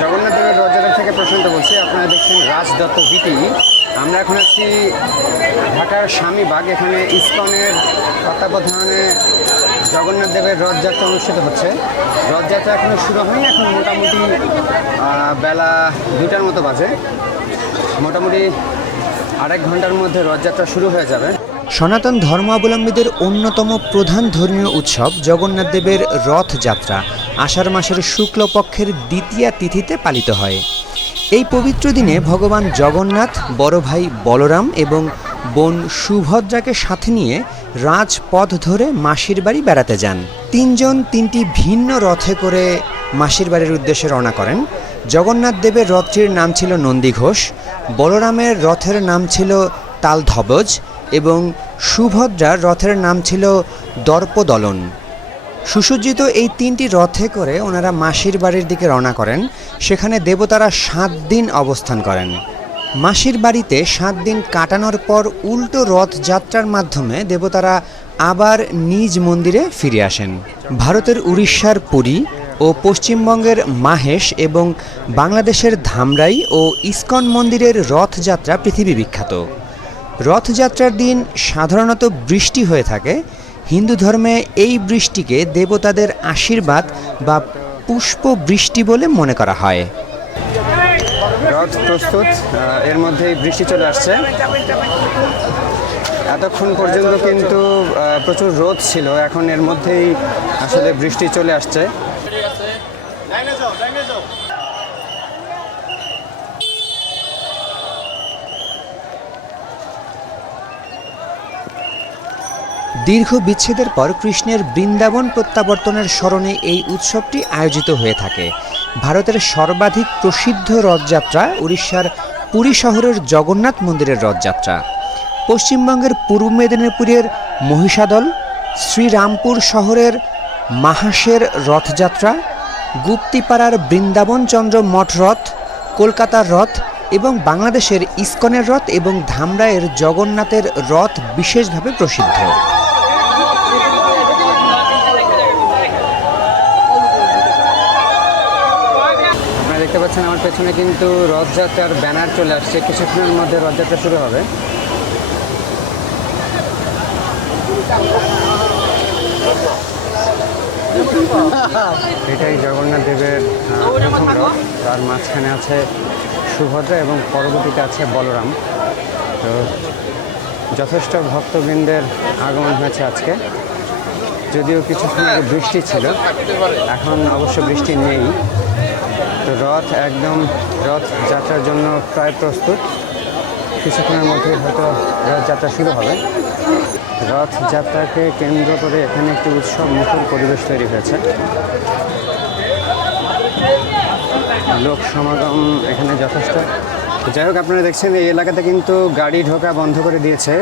জগন্নাথ দেবের রথযাত্রা থেকে প্রশান্ত বলছি। আপনারা দেখছেন রাজ দত্ত বিটি। আমরা এখন আছি ঢাকার স্বামীবাগ। এখানে ইসকনের তত্ত্বাবধানে জগন্নাথ দেবের রথযাত্রা অনুষ্ঠিত হচ্ছে। রথযাত্রা এখনও শুরু হয়নি, এখন মোটামুটি বেলা 2টার মতো বাজে। মোটামুটি আরেক ঘন্টার মধ্যে রথযাত্রা শুরু হয়ে যাবে। সনাতন ধর্মাবলম্বীদের অন্যতম প্রধান ধর্মীয় উৎসব জগন্নাথ দেবের রথযাত্রা আষাঢ় মাসের শুক্লপক্ষের দ্বিতীয়া তিথিতে পালিত হয়। এই পবিত্র দিনে ভগবান জগন্নাথ বড় ভাই বলরাম এবং বোন সুভদ্রাকে সাথে নিয়ে রাজপথ ধরে মাসির বাড়ি বেড়াতে যান। তিনজন তিনটি ভিন্ন রথে করে মাসির বাড়ির উদ্দেশ্যে রওনা করেন। জগন্নাথ দেবের রথটির নাম ছিল নন্দীঘোষ, বলরামের রথের নাম ছিল তালধ্বজ এবং সুভদ্রার রথের নাম ছিল দর্পদলন। সুসজ্জিত এই তিনটি রথে করে ওনারা মাসির বাড়ির দিকে রওনা করেন। সেখানে দেবতারা 7 দিন অবস্থান করেন। মাসির বাড়িতে 7 দিন কাটানোর পর উল্টো রথযাত্রার মাধ্যমে দেবতারা আবার নিজ মন্দিরে ফিরে আসেন। ভারতের উড়িষ্যার পুরী ও পশ্চিমবঙ্গের মাহেশ এবং বাংলাদেশের ধামরাই ও ইসকন মন্দিরের রথযাত্রা পৃথিবী বিখ্যাত। রথযাত্রার দিন সাধারণত বৃষ্টি হয়ে থাকে। হিন্দু ধর্মে এই বৃষ্টিকে দেবতাদের আশীর্বাদ বা পুষ্প বৃষ্টি বলে মনে করা হয়। রথ প্রস্তুত, এর মধ্যেই বৃষ্টি চলে আসছে। এতক্ষণ পর্যন্ত কিন্তু প্রচুর রোদ ছিল, এখন এর মধ্যেই আসলে বৃষ্টি চলে আসছে। দীর্ঘ বিচ্ছেদের পর কৃষ্ণের বৃন্দাবন প্রত্যাবর্তনের স্মরণে এই উৎসবটি আয়োজিত হয়ে থাকে। ভারতের সর্বাধিক প্রসিদ্ধ রথযাত্রা উড়িষ্যার পুরী শহরের জগন্নাথ মন্দিরের রথযাত্রা। পশ্চিমবঙ্গের পূর্ব মেদিনীপুরের মহিষাদল, শ্রীরামপুর শহরের মাহাসের রথযাত্রা, গুপ্তিপাড়ার বৃন্দাবনচন্দ্র মঠ রথ, কলকাতার রথ এবং বাংলাদেশের ইসকনের রথ এবং ধামরাইয়ের জগন্নাথের রথ বিশেষভাবে প্রসিদ্ধ। দেখতে পাচ্ছেন আমার পেছনে কিন্তু রথযাত্রার ব্যানার চলে আসছে। কিছুক্ষণের মধ্যে রথযাত্রা শুরু হবে। এটাই জগন্নাথ দেবের প্রথম রথ। তার মাঝখানে আছে সুভদ্রা এবং পরবর্তীতে আছে বলরাম। তো যথেষ্ট ভক্তবৃন্দের আগমন হয়েছে আজকে। যদিও কিছুক্ষণ আগে বৃষ্টি ছিল, এখন অবশ্য বৃষ্টি নেই। তো রথ একদম রথযাত্রার জন্য প্রায় প্রস্তুত। কিছুক্ষণের মধ্যে হয়তো রথযাত্রা শুরু হবে। রথযাত্রাকে কেন্দ্র করে এখানে একটি উৎসব মুখর পরিবেশ তৈরি হয়েছে। লোক সমাগম এখানে যথেষ্ট। যাই হোক, আপনারা দেখছেন এই এলাকাতে কিন্তু গাড়ি ঢোকা বন্ধ করে দিয়েছে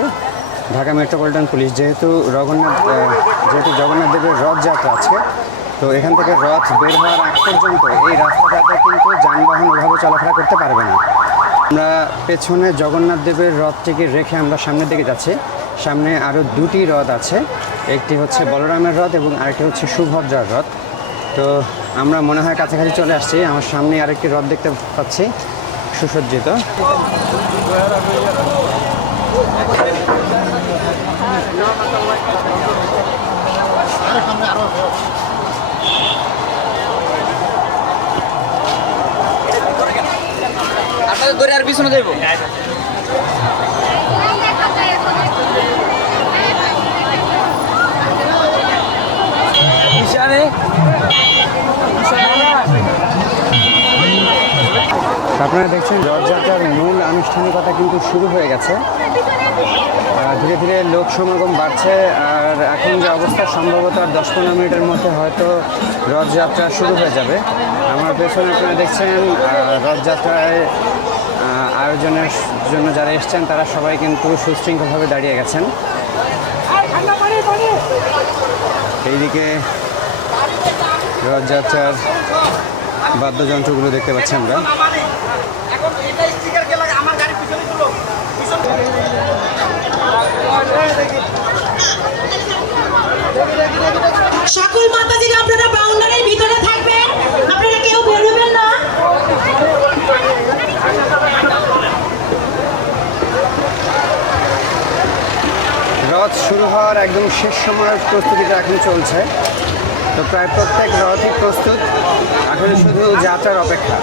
ঢাকা মেট্রোপলিটন পুলিশ। যেহেতু জগন্নাথ দেবের রথযাত্রা আছে, তো এখান থেকে রথ বের হওয়ার আগ পর্যন্ত এই রাস্তাটাতে কিন্তু যানবাহন ওভাবে চলাফেরা করতে পারবে না। আমরা পেছনে জগন্নাথ দেবের রথটিকে রেখে আমরা সামনের দিকে যাচ্ছি। সামনে আরও 2টি রথ আছে, একটি হচ্ছে বলরামের রথ এবং আরেকটি হচ্ছে সুভদ্রার রথ। তো আমরা মনে হয় কাছাকাছি চলে আসছি। আমার সামনে আরেকটি রথ দেখতে পাচ্ছি সুসজ্জিত। আর পিছনে যাইব। আপনারা দেখছেন রথযাত্রার মূল আনুষ্ঠানিকতা কিন্তু শুরু হয়ে গেছে। ধীরে ধীরে লোক সমাগম বাড়ছে। আর এখন যে অবস্থা, সম্ভবত আর 10-15 মিনিটের মধ্যে হয়তো রথযাত্রা শুরু হয়ে যাবে। আমার পেছনে আপনারা দেখছেন রথযাত্রায় আয়োজনের জন্য যারা এসছেন তারা সবাই কিন্তু সুশৃঙ্খলভাবে দাঁড়িয়ে গেছেন। এইদিকে রথযাত্রার বাদ্যযন্ত্রগুলো দেখতে পাচ্ছি আমরা। সকল মাতাজিরা আপনারা বাউন্ডারির ভিতরে থাকবেন, আপনারা কেউ বেরোবেন না। হওয়ার একদম শেষ সময়ের প্রস্তুতিটা এখন চলছে। তো প্রায় প্রত্যেক রথই প্রস্তুত, এখন শুধু যাত্রার অপেক্ষা।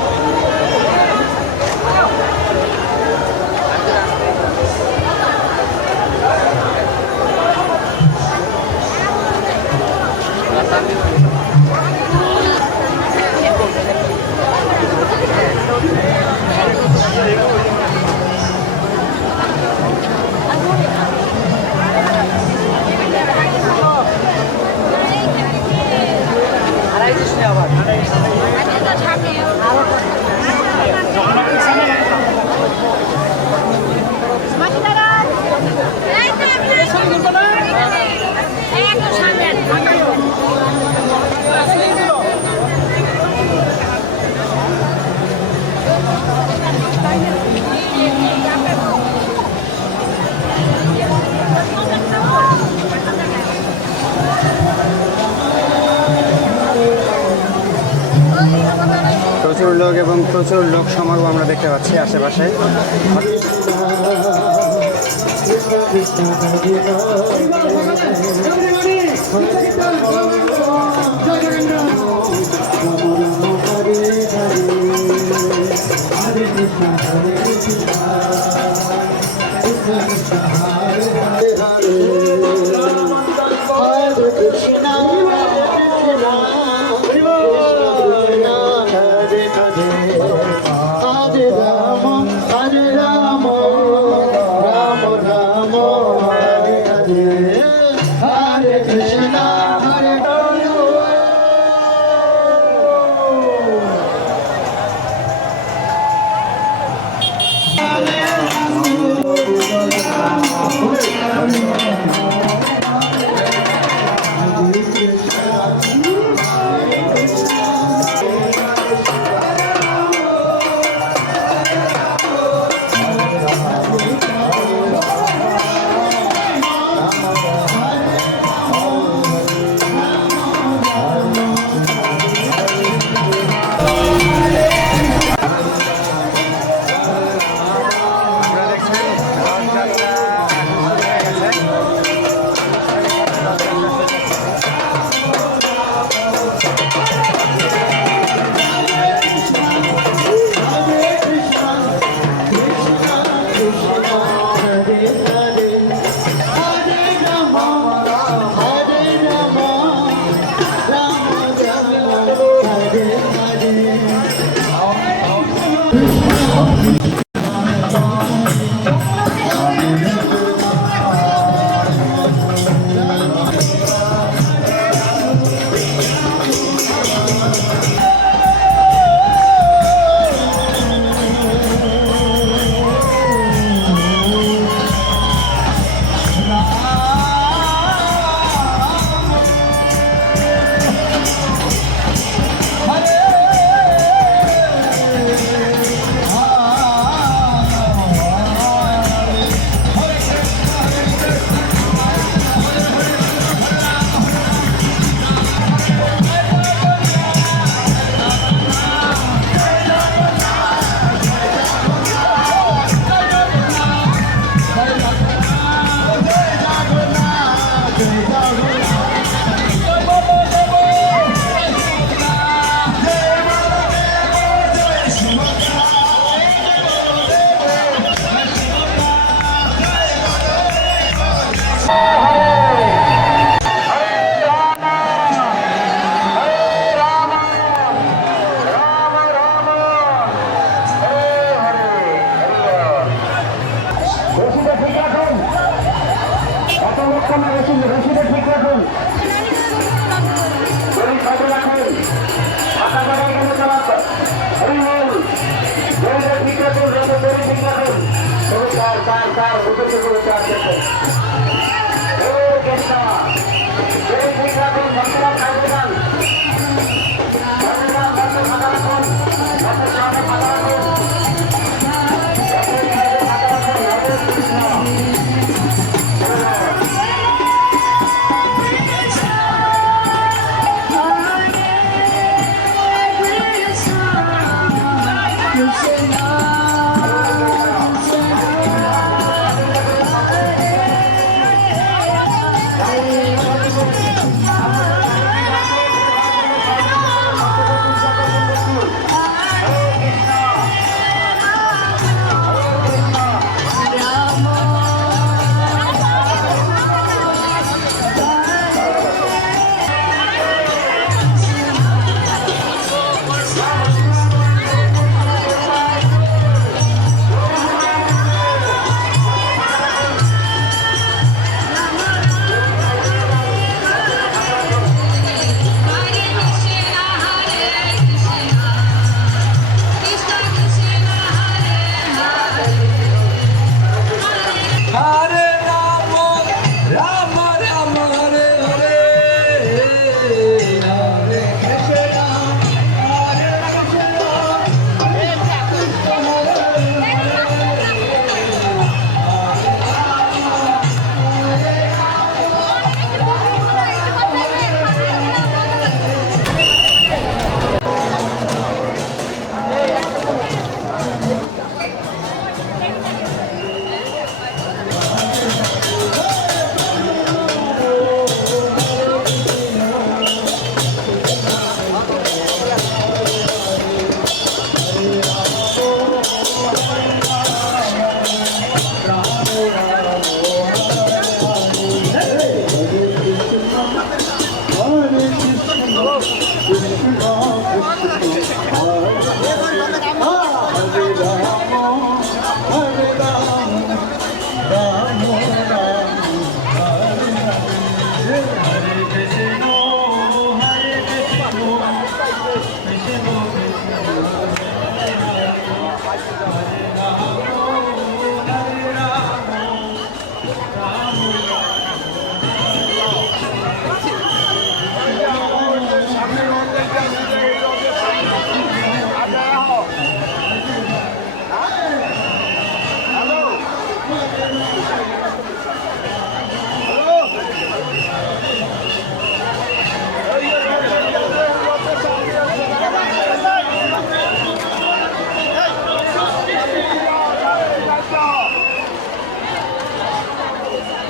প্রচুর লোক এবং প্রচুর লোক সমাগম আমরা দেখতে পাচ্ছি আশেপাশে।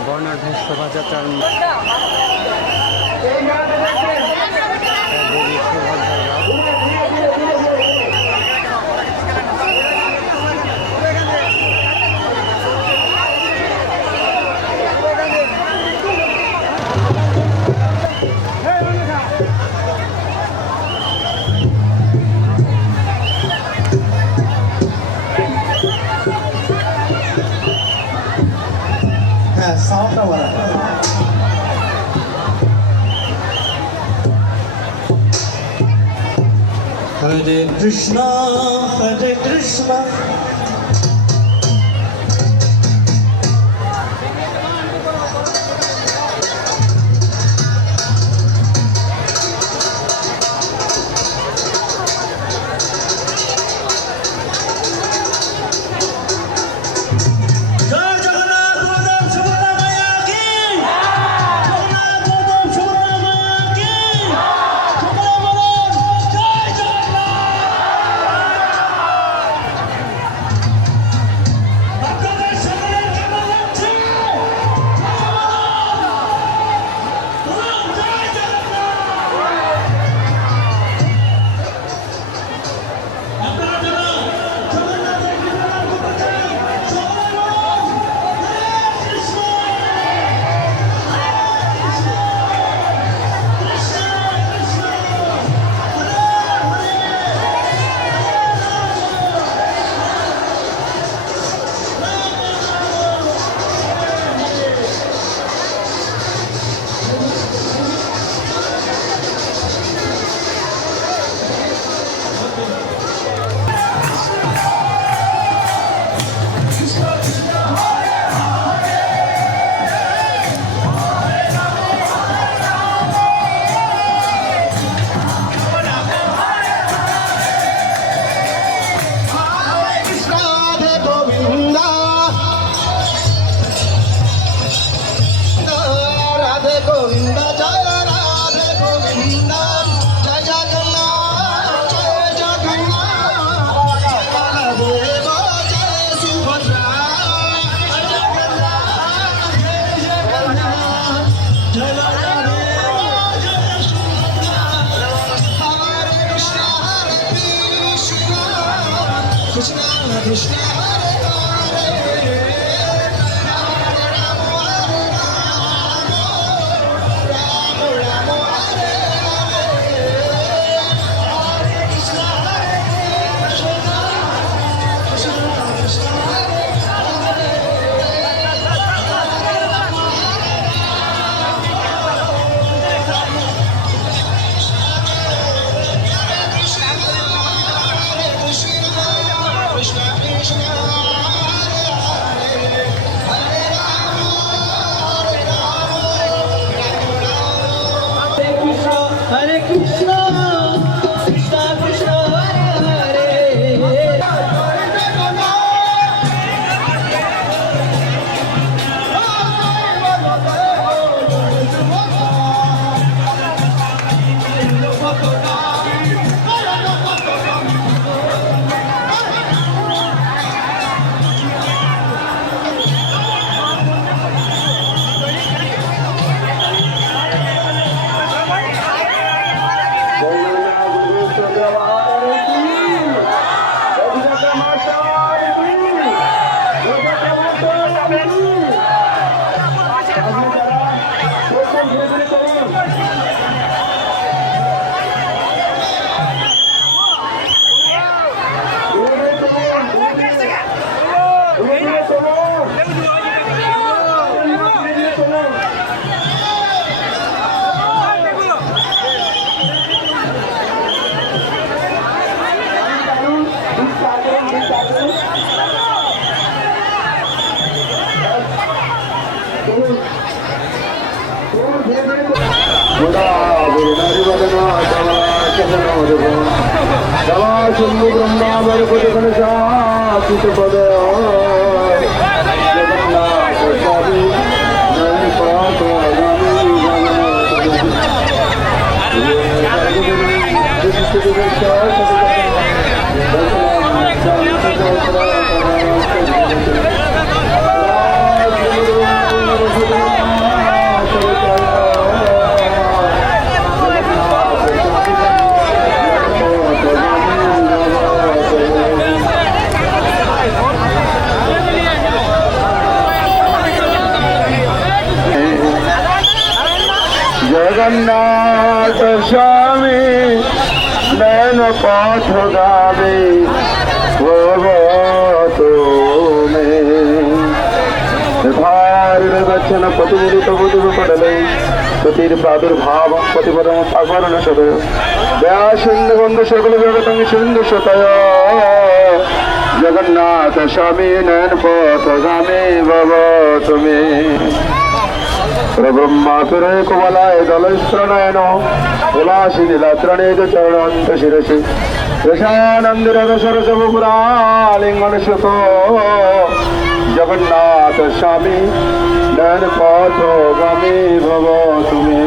বর্ণাঢ্য শোভাযাত্রার দেবী সুভদ্রার রথ। হ্যাঁ সাউন্ডটা বাড়া হরে কৃষ্ণ হরে Krishna Krishna Krishna Hare Hare Krishna Krishna Shambhu ব্রহ্মাবর প্রতিখানে শাসিত পদ জগন্নাথ স্বামী নয় পথ জগন্নাথ স্বামী নয়ন পথ গাবে ভার গচ্ছন প্রতিমিলিত বুধুর পটলে সতীর প্রাদুর্ভাব প্রতিপদম পাগরণ সদয় দয়া সিন্ধু বন্ধু সকল জগতং সিন্ধু সতয় জগন্নাথ স্বামী নয়ন পথ গামে ভব তুমি ব্রহ্মাসুরে কুমলায় দলস্ত্রনয়ন উলাসী নীলাত্রণে চরণান্ত শিরসি রসানন্দির সরসবপুরালিঙ্গন সুত জগন্নাথ স্বামী নয়ন পথ গামী ভব তুমি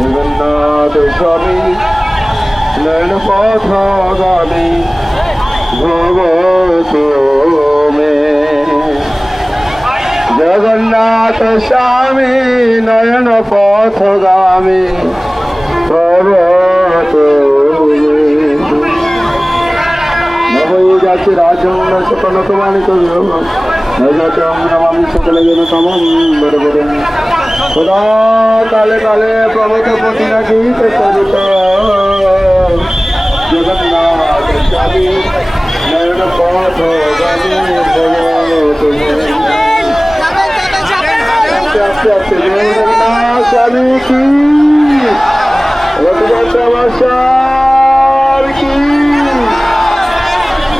জগন্নাথ স্বামী নয়ন পথ গামী ভব তুমি জগন্নাথ স্বামী নয়ন পথ গামী হয়ে যাচ্ছে রাজন্য সকল প্রমাণিত আমি সকলে যেন তমন বড় বড় সদা কালে কালে প্রভত পতিনা গীত করিত জগন্নাথ স্বামী নয়ন পথ গামী আস্তে আস্তে জগন্নাথ স্বামী কি রথযাত্রা কি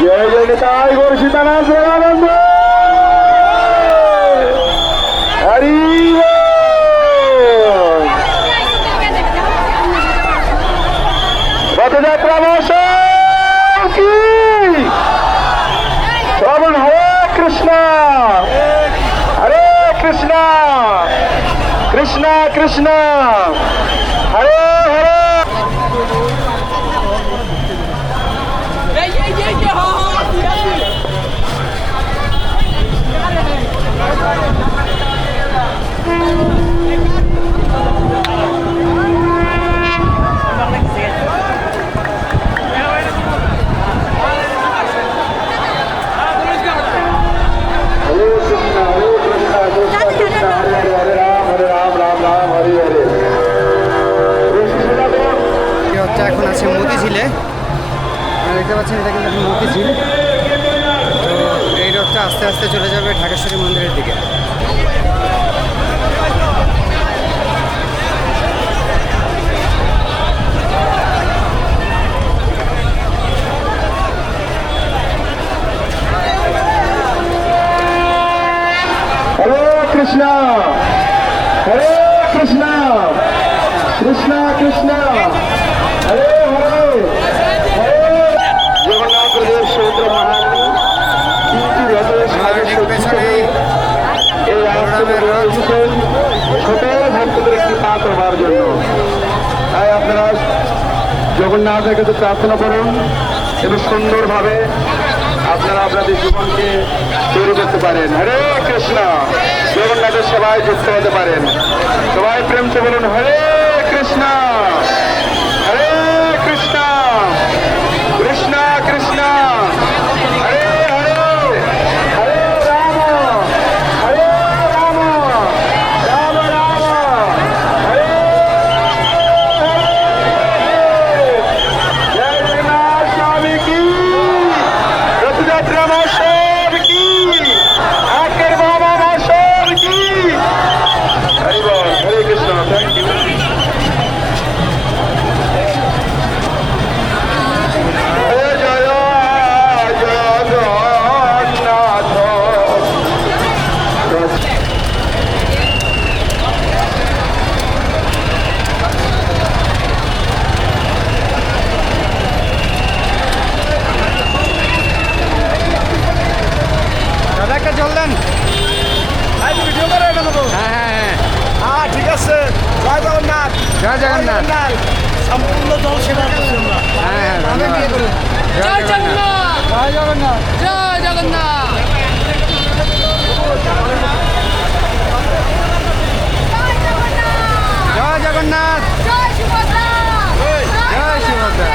জয় জগতাই গৌর সীতানাথ প্রেমানন্দ হরি রথযাত্রা কি শ্রবণ হরে কৃষ্ণ হরে কৃষ্ণ কৃষ্ণ কৃষ্ণ হরে হরে এখন আছে মতিঝিলে, দেখতে পাচ্ছেন এটা কিন্তু এখন মতিঝিল। তো এই রথটা আস্তে আস্তে চলে যাবে ঢাকেশ্বরী মন্দিরের দিকে। হরে কৃষ্ণ হরে কৃষ্ণ কৃষ্ণ কৃষ্ণ হরে হরে হরে জগন্নাথ দেব সমুদ্র মহান সকল ভক্তদের কৃপা করবার জন্য। তাই আপনারা জগন্নাথের কাছে প্রার্থনা করুন এবং সুন্দরভাবে আপনারা আপনাদের জীবনকে তৈরি করতে পারেন। হরে কৃষ্ণ, জগন্নাথের সবাই যুক্ত হতে পারেন। সবাই প্রেমকে বলুন হরে কৃষ্ণ হরে কৃষ্ণ কৃষ্ণ কৃষ্ণ হরে হরে হরে রাম হরে রাম রাম রাম হরে জয় জগন্নাথ স্বামী কি, রথযাত্রা মহোৎসব কি, আজকের বাবা মহোৎসব কি। হরি বল, হরে কৃষ্ণ। Thank you. সম্পূর্ণ জল সেবা করছি আমরা। হ্যাঁ ধন্যবাদ। জয় জগন্নাথ। জয় জগন্নাথ জয় জগন্নাথ। জয় জগন্নাথ। জয় সুভদ্রা। জয় সুভদ্রা।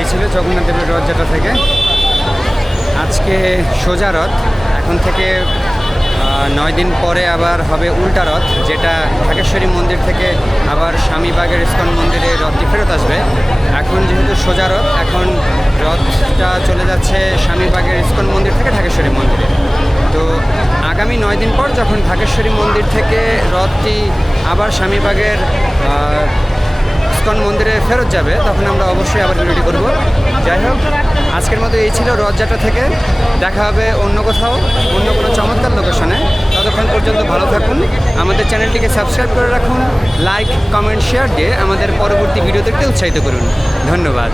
এই ছিল জগন্নাথ দেবের রথযাত্রা থেকে। আজকে সোজা রথ, এখন থেকে 9 দিন পরে আবার হবে উল্টা রথ, যেটা ঢাকেশ্বরী মন্দির থেকে আবার স্বামীবাগের ইস্কন মন্দিরে রথটি ফেরত আসবে। এখন যেহেতু সোজা রথ, এখন রথটা চলে যাচ্ছে স্বামীবাগের ইস্কন মন্দির থেকে ঢাকেশ্বরী মন্দিরে। তো আগামী 9 দিন পর যখন ঢাকেশ্বরী মন্দির থেকে রথটি আবার স্বামীবাগের ইস্কন মন্দিরে ফেরত যাবে, তখন আমরা অবশ্যই আবার ভিডিওটি করব। যাই হোক, আজকের মতো এই ছিল রথযাত্রা থেকে। দেখা হবে অন্য কোথাও, অন্য কোনো চমৎকার লোকেশনে। ততক্ষণ পর্যন্ত ভালো থাকুন, আমাদের চ্যানেলটিকে সাবস্ক্রাইব করে রাখুন, লাইক কমেন্ট শেয়ার দিয়ে আমাদের পরবর্তী ভিডিও দেখতে উৎসাহিত করুন। ধন্যবাদ।